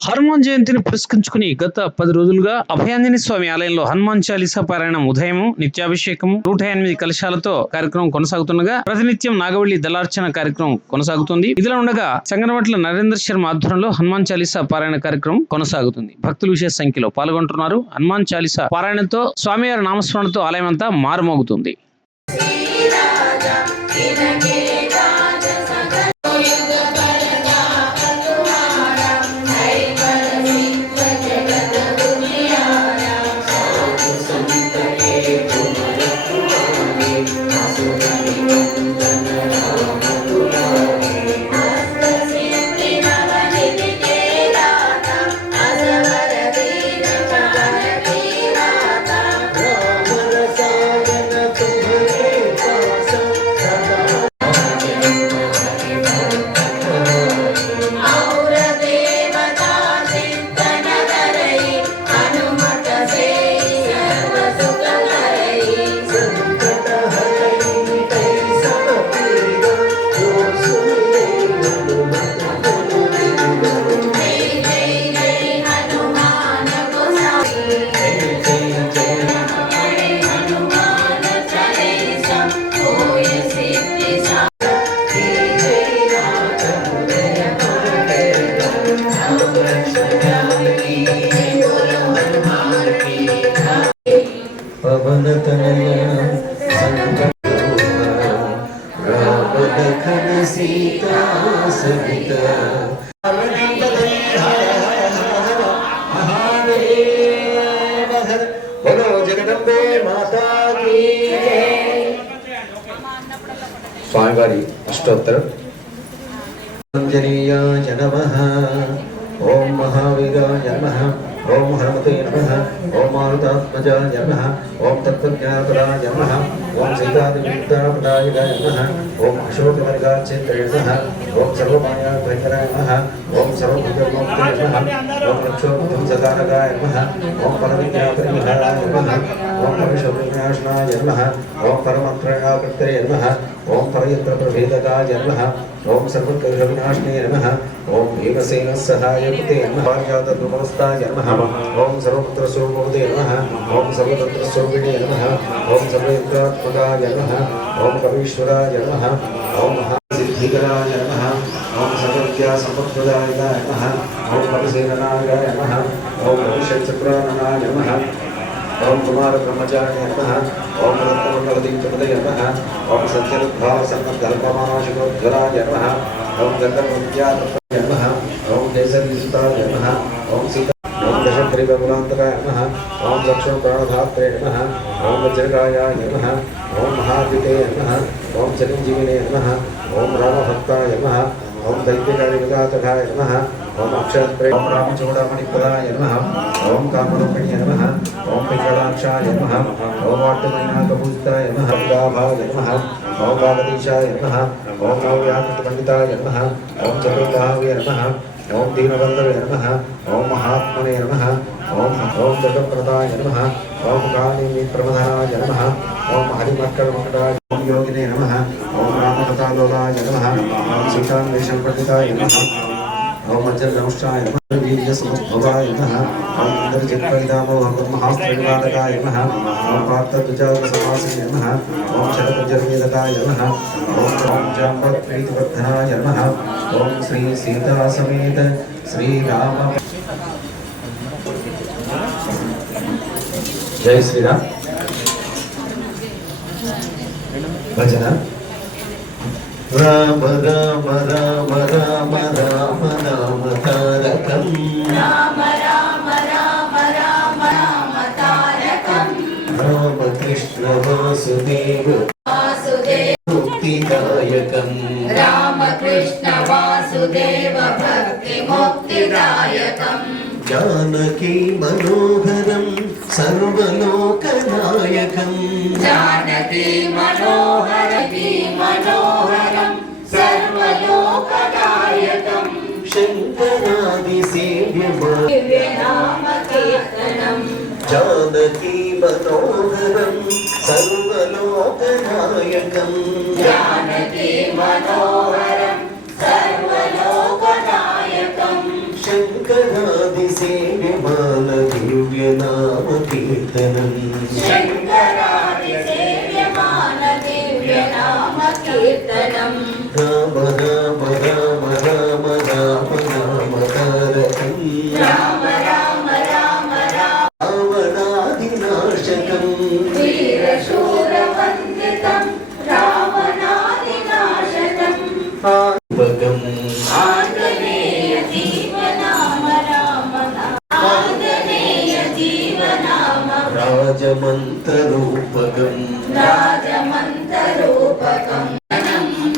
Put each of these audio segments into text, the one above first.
హనుమాన్ జయంతిని పురస్కరించుకుని గత 10 రోజులుగా అభయాంజనేయ స్వామి ఆలయంలో హనుమాన్ చాలీసా పారాయణం ఉదయం నిత్యాభిషేకం 108 కలశాలతో కార్యక్రమం కొనసాగుతుండగా ప్రతినిత్యం నాగవల్లి దళార్చన కార్యక్రమం కొనసాగుతుంది. ఇదిలా ఉండగా సంగనవట్ల నరేంద్ర శర్మ ఆధ్వర్యంలో హనుమాన్ చాలీసా పారాయణ కార్యక్రమం కొనసాగుతుంది. భక్తులు విశేష సంఖ్యలో పాల్గొంటున్నారు. హనుమాన్ చాలీసా పారాయణతో స్వామివారి నామస్మరణతో ఆలయం అంతా మారుమోగుతుంది. सीता सविता बोलो जगदंबे माता की स्वामिवारी अष्टोत्तर अंजनीयाय नमः ओम महावीराय नमः ओम हनुमते नमः ओम मारुतात्मजाय नमः ओम तत्त्वज्ञानपदाय नमः ओम सीतादिविद्यापदाय नमः ओम अशोकवर्गाच्चित्रे नमः ओम सर्वमायाभयंकराय नमः ओम सर्वभूतमूर्तये नमः ओम रक्षोपथं सदानगाय नमः ओम परविद्यापरिहाराय नमः ओम परमेश्वरविनाशनाय नमः ओम परमन्त्रणाकृतये नमः ओम परयत्रप्रभेदकाय नमः ओम सर्वकर्षविनाशने नमः ओम भीमसेनसहायकृते नमः पारिजातद्रुमस्ताय नमः ओम सर्वपुत्रस्वरूपवते नमः ओम सर्वतन्त्रस्वरूपिणे नमः ओम सर्वयन्त्रात्मकाय नमः ओम कवीश्वराय नमः ओम महासिद्धिकराय नमः ओम सर्वविद्यासम्पत्प्रदायकाय नमः ओम परसेननाय नमः ओम भविष्यचक्राननाय नमः ओम कुमार ब्रह्मचारिणे नमः ओम रत्नमण्डलदीप्तपदये नमः ओम सत्यरुद्भावसन्नद्धल्पमानशिखोज्ज्वलाय नमः ओम गन्धर्वविद्यातत्त्वये नमः ओम केसरीसुताय नमः ओम सीता ओम दशग्रीवकुलान्तकाय नमः ओम लक्ष्मणप्राणधात्रे नमः ओम वज्रकायाय नमः ओम महाद्विते नमः ओम चिरञ्जीविने नमः ओम रामभक्ताय नमः ओम दैत्यकारिविघातकाय नमः ओम अक्षरप्रे ओम रामचूडामणिपदाय नमः ओम कामरूपिणे नमः ओम पिंगलाक्षाय नमः ओम वाट्टमयनाकपूजिताय नमः गाभाय नमः ओम कागदीशाय नमः ओम नव्याकृतपण्डिताय नमः ओम चतुर्बाहवे नमः ओम दीनबन्धवे नमः ओम महात्मने नमः ओम जगत्प्रदाय नमः ओम कालीप्रमथनाय नमः ओम हरिमक्कलमकटाय ओम योगिने नमः ओम रामकथालोलाय नमः ओम सीतान्वेषणपण्डिताय नमः ओम अज्जलनमश्चाय नमः वीर्यसमुद्भवाय नमः ओम इंद्रजित्परिधामोहब्रह्महास्त्रविवादकाय नमः ओम पार्थद्विजातसमासिने नमः ओम शरपञ्जरवेदकाय नमः ओम जाम्बप्रीतिवर्धनाय नमः ओम श्री सीता समेत श्री राम जय श्री राम भजन राम राम राम राम राम राम तारकं राम राम राम राम राम तारकं राम कृष्ण वासुदेव मुक्तिदायकं राम कृष्ण वासुदेव भक्ति मुक्तिदायकं जानकी मनोहरं सर्वलोकनायकं जानकी मनोहरं सर्वलोकनायकं शङ्करादिसेव्यं दिव्यनाम कीर्तनं जानकी मनोहरं सर्वलोकनायकं जानकी मनोहरं सर्वलोकनायकं శంకరాది సేవ్యమాన దివ్య నామ కీర్తనం శంకరాది సేవ్యమాన దివ్య నామ కీర్తనం రామ రామ రామ రామ రామ రామ తారకం రామ రామ రామ రావణాదినాశకం వీరశూర వందితం రావణాదినాశనం ఆత్మకం ఆంజనేయ జీవనామ రామ ఆంజనేయ జీవనామ రాజమంతరూపకం రాజమంతరూపకం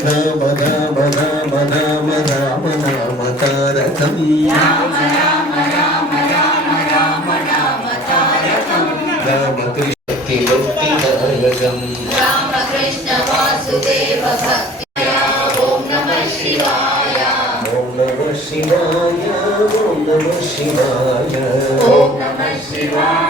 రామ రామ రామ రామ రామ నామ తారకం రామ రామ రామ రామ రామ నామ తారకం రామకృష్ణ భక్తిదాయకం రామకృష్ణ వాసుదేవ భక్తిమయ ఓం నమః శివాయ ఓం నమః శివాయ ఓం నమః శివాయ ఓం నమః శివాయ